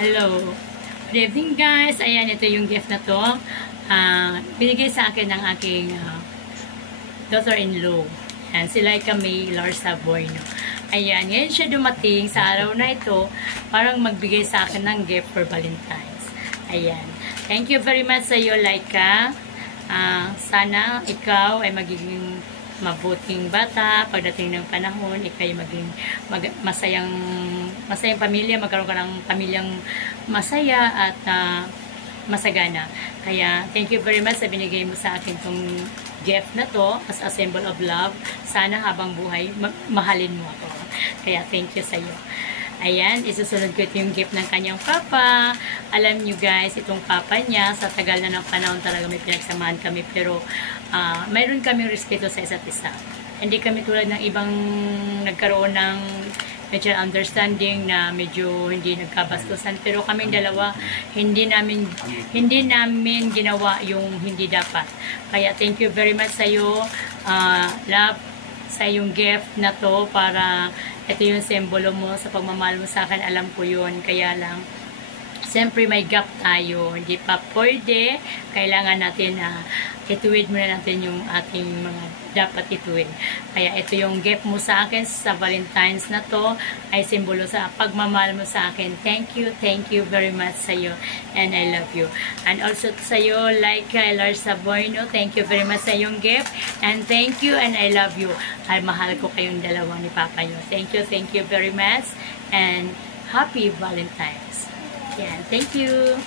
Hello. Good evening guys. Ayan, ito yung gift na to. Binigay sa akin ng aking daughter-in-law. Ayan, si Laika May Larsa Bueno. Ayan, ngayon siya dumating sa araw na ito parang magbigay sa akin ng gift for Valentine's. Ayan. Thank you very much sa iyo, Laika. Sana ikaw ay magiging mabuting bata pagdating ng panahon, ikay maging masayang pamilya, magkaroon ka ng pamilyang masaya at masagana. Kaya thank you very much sa binigay mo sa akin tong gift na to as a symbol of love. Sana habang buhay mahalin mo ako. Kaya thank you sa iyo. Ayan, isusunod ko ito yung gift ng kanyang papa. Alam nyo guys, itong papa niya, sa tagal na ng panahon talaga may pinagsamahan kami. Pero, mayroon kaming respeto sa isa't isa. Hindi kami tulad ng ibang nagkaroon ng mutual understanding na medyo hindi nagkabastusan. Pero kaming dalawa, hindi namin ginawa yung hindi dapat. Kaya thank you very much sa iyo, love, sa yung gift na to para ito yung simbolo mo sa pagmamahal mo sa akin. Alam ko yun. Kaya lang, siyempre may gap tayo. Hindi pa pwede. Kailangan natin ituwid muna natin yung ating mga dapat ituwid. Kaya ito yung gift mo sa akin sa Valentine's na to ay simbolo sa pagmamahal mo sa akin. Thank you very much sa iyo. And I love you. And also sa iyo, Laika Larsa Bueno, thank you very much sa yung gift. And thank you and I love you. Ay, mahal ko kayong dalawa ni Papa nyo. Thank you very much. And happy Valentine's. Yan, thank you.